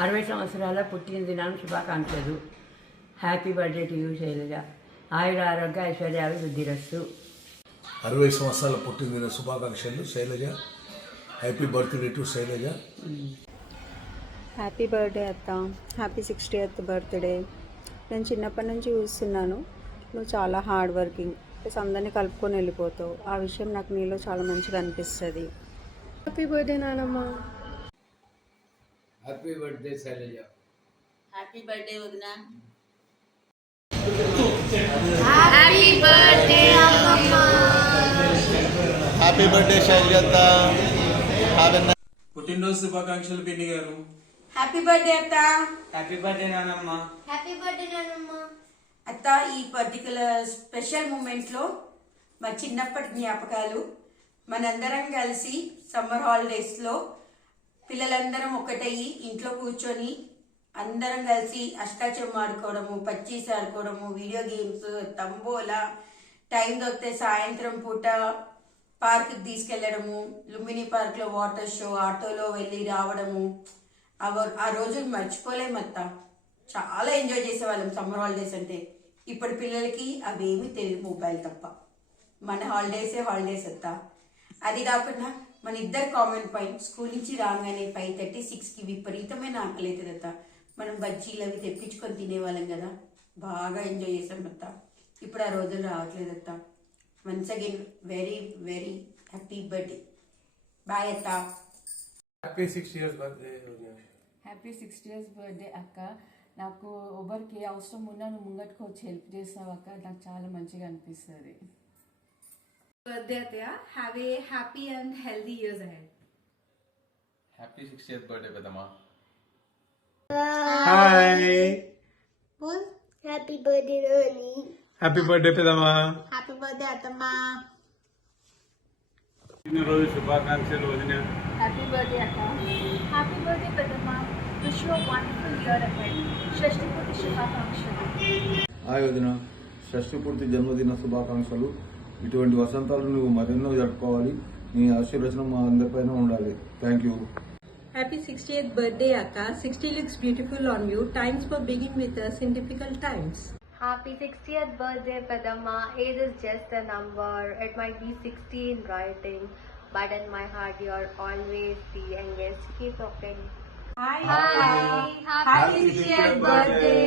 60 సంవత్సరాల పుట్టినదినం శుభాకాంక్షలు. Happy birthday to you Shailaja. ఆయుర ఆరోగ్య ఐశ్వర్యాభివృద్ధిరస్తు. 60 సంవత్సరాల పుట్టినదిన శుభాకాంక్షలు Shailaja. Happy birthday to Shailaja. Happy birthday అత్త. Happy 60th birthday. నేను చిన్నప్పటి నుంచి చూస్తున్నాను, నువ్వు చాలా హార్డ్ వర్కింగ్, ప్లస్ అందరినీ కలుపుకొని వెళ్ళిపోతావు. ఆ విషయం నాకు నీలో చాలా మంచిగా అనిపిస్తుంది. హ్యాపీ బర్త్డే నానమ్మ. Happy birthday Shailaja. Happy birthday వదినా. హ్యాపీ బర్త్డే అమ్మమ్మ. Happy birthday Shailaja. పుట్టినరోజు శుభాకాంక్షలు పిన్ని గారు. హ్యాపీ బర్త్డే అత్త. హ్యాపీ బర్త్డే నానమ్మ. హ్యాపీ బర్త్డే నానమ్మ. అత్త, ఈ పర్టికులర్ స్పెషల్ మూమెంట్ లో మా చిన్నప్పటి జ్ఞాపకాలు, మనందరం కలిసి సమ్మర్ హాలిడేస్ లో పిల్లలందరం ఒకటయ్యి ఇంట్లో కూర్చొని అందరం కలిసి అష్టాచెమ్మ ఆడుకోవడము, పచ్చీస్ ఆడుకోవడము, వీడియో గేమ్స్, తంబోలా, టైం దొరికితే సాయంత్రం పూట పార్క్కి తీసుకెళ్లడము, లుంబిని పార్క్ లో వాటర్ షో, ఆటోలో వెళ్ళి రావడము, ఆ రోజులు మర్చిపోలేమత్త. చాలా ఎంజాయ్ చేసేవాళ్ళం సమ్మర్ హాలిడేస్ అంటే. ఇప్పుడు పిల్లలకి అవేమీ తెలియదు, మొబైల్ తప్ప. మన హాలిడేసే హాలిడేస్ అత్త. అది కాకుండా మన ఇద్దరు కామన్ పాయింట్, స్కూల్ నుంచి రాగానే 5:30, 6కి విపరీతమైన ఆకలి అవుతుందత్త. మనం బజ్జీలు అవి తెప్పించుకొని తినేవాళ్ళం కదా, బాగా ఎంజాయ్ చేసాం అత్త. ఇప్పుడు ఆ రోజులు రావట్లేదత్త. Once again very very happy birthday. Bye అత్త. Happy 60th birthday. Happy 60th birthday అక్క. నాకు ఎవరికి అవసరం ఉన్నా నువ్వు ముంగట్టుకు వచ్చి హెల్ప్ చేస్తావు అక్క, నాకు చాలా మంచిగా అనిపిస్తుంది. Birthday Ataya. Have a happy and healthy years ahead. Happy 60th birthday పెద్దమ్మ. Hi. Paul. Happy birthday Nani. Happy birthday పెద్దమ్మ. Happy birthday Atama. పుట్టినరోజు శుభాకాంక్షలు వదిన. హ్యాపీ బర్త్డే అక్క. Happy birthday Padma. Wish you a wonderful year ahead. షష్ఠి పూర్తి శుభాకాంక్షలు. Hi వదిన, షష్ఠి పూర్తి జన్మదిన శుభాకాంక్షలు. ఇటువంటి వసంతాలు నువ్వు మరెన్నో జరుపుకోవాలి. నీ ఆశీర్వచనం మా అందరిపైన ఉండాలి. Thank you. Happy 60th birthday Akka. 60 looks beautiful on you. Times for being with us in difficult times. Happy 60th birthday Padma. Age is just a number. It might be 60 in writing, but in my heart you are always the youngest. Keep rocking. Hi. Hi. Happy 60th birthday.